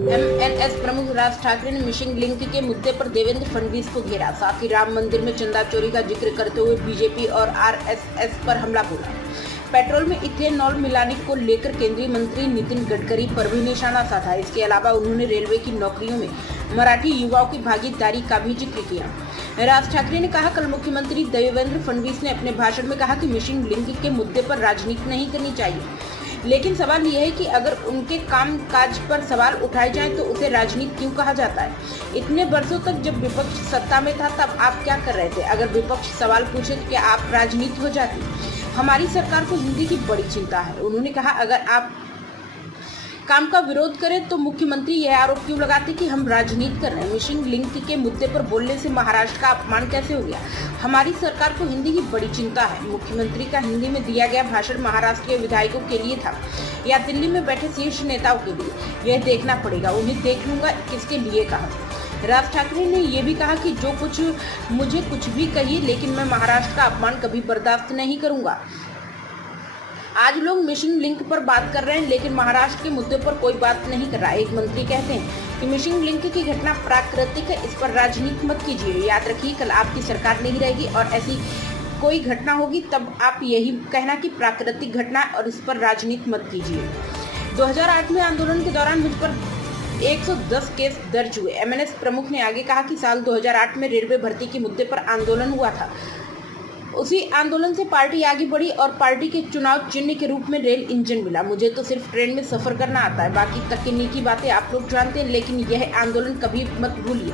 MNS प्रमुख राज ठाकरे ने mission link के मुद्दे पर देवेंद्र फडणवीस को घेरा। साथ ही राम मंदिर में चंदा चोरी का जिक्र करते हुए बीजेपी और आरएसएस पर हमला बोला। पेट्रोल में इथेनॉल मिलाने को लेकर केंद्रीय मंत्री नितिन गडकरी पर भी निशाना साधा। इसके अलावा उन्होंने रेलवे की नौकरियों में मराठी युवाओं की भागीदारी का भी जिक्र किया। राज ठाकरे ने कहा, कल मुख्यमंत्री देवेंद्र फडणवीस ने अपने भाषण में कहा कि मिशन लिंक के मुद्दे पर राजनीति नहीं करनी चाहिए, लेकिन सवाल यह है कि अगर उनके काम काज पर सवाल उठाए जाएं तो उसे राजनीति क्यों कहा जाता है। इतने वर्षों तक जब विपक्ष सत्ता में था तब आप क्या कर रहे थे? अगर विपक्ष सवाल पूछे तो क्या आप राजनीति हो जाती? हमारी सरकार को हिंदी की बड़ी चिंता है। उन्होंने कहा, अगर आप काम का विरोध करें तो मुख्यमंत्री यह आरोप क्यों लगाते कि हम राजनीति कर रहे हैं। मिशन लिंक के मुद्दे पर बोलने से महाराष्ट्र का अपमान कैसे हो गया? हमारी सरकार को हिंदी की बड़ी चिंता है। मुख्यमंत्री का हिंदी में दिया गया भाषण महाराष्ट्र के विधायकों के लिए था या दिल्ली में बैठे शीर्ष नेताओं के लिए, यह देखना पड़ेगा। उन्हें देख लूंगा किसके लिए कहा। राज ठाकरे ने यह भी कहा कि जो कुछ मुझे कुछ भी कहिए, लेकिन मैं महाराष्ट्र का अपमान कभी बर्दाश्त नहीं करूंगा। आज लोग मिशन लिंक पर बात कर रहे हैं, लेकिन महाराष्ट्र के मुद्दे पर कोई बात नहीं कर रहा। एक मंत्री कहते हैं कि मिशन लिंक की घटना प्राकृतिक है, इस पर राजनीति मत कीजिए। याद रखिए, कल आपकी सरकार नहीं रहेगी और ऐसी कोई घटना होगी तब आप यही कहना कि प्राकृतिक घटना और इस पर राजनीति मत कीजिए। 2008 में आंदोलन के दौरान मुझ पर 110 केस दर्ज हुए। एमएनएस प्रमुख ने आगे कहा कि साल 2008 में रेलवे भर्ती के मुद्दे पर आंदोलन हुआ था। उसी आंदोलन से पार्टी आगे बढ़ी और पार्टी के चुनाव चिन्ह के रूप में रेल इंजन मिला। मुझे तो सिर्फ ट्रेन में सफर करना आता है, बाकी तकनीकी बातें आप लोग जानते हैं, लेकिन यह आंदोलन कभी मत भूलिए।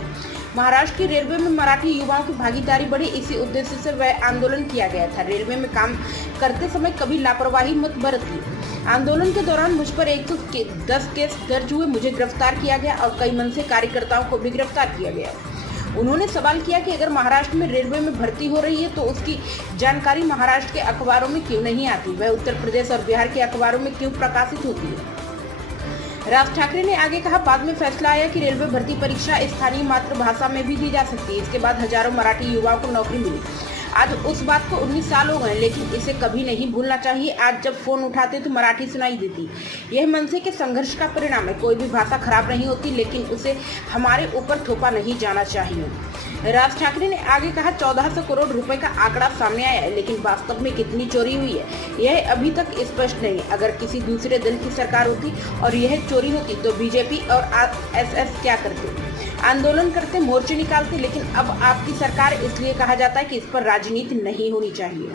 महाराष्ट्र की रेलवे में मराठी युवाओं की भागीदारी बढ़ी, इसी उद्देश्य से वह आंदोलन किया गया था। रेलवे में काम करते समय कभी लापरवाही मत बरतिए। आंदोलन के दौरान मुझ पर 110 केस दर्ज हुए, मुझे गिरफ्तार किया गया और कई मनसे कार्यकर्ताओं को भी गिरफ्तार किया गया। उन्होंने सवाल किया कि अगर महाराष्ट्र में रेलवे में भर्ती हो रही है तो उसकी जानकारी महाराष्ट्र के अखबारों में क्यों नहीं आती, वह उत्तर प्रदेश और बिहार के अखबारों में क्यों प्रकाशित होती है। राज ठाकरे ने आगे कहा, बाद में फैसला आया कि रेलवे भर्ती परीक्षा स्थानीय मातृभाषा में भी दी जा सकती है। इसके बाद हजारों मराठी युवाओं को नौकरी मिली। आज उस बात को 19 साल हो गए, लेकिन इसे कभी नहीं भूलना चाहिए। आज जब फोन उठाते तो मराठी सुनाई देती। यह मनसे के संघर्ष का परिणाम है। कोई भी भाषा खराब नहीं होती, लेकिन उसे हमारे ऊपर थोपा नहीं जाना चाहिए। राज ठाकरे ने आगे कहा, 1400 करोड़ रुपए का आंकड़ा सामने आया है, लेकिन वास्तव में कितनी चोरी हुई है यह अभी तक स्पष्ट नहीं। अगर किसी दूसरे दल की सरकार होती और यह चोरी होती तो बीजेपी और आरएसएस क्या करते? आंदोलन करते, मोर्चे निकालते, लेकिन अब आपकी सरकार, इसलिए कहा जाता है कि इस पर राजनीति नहीं होनी चाहिए।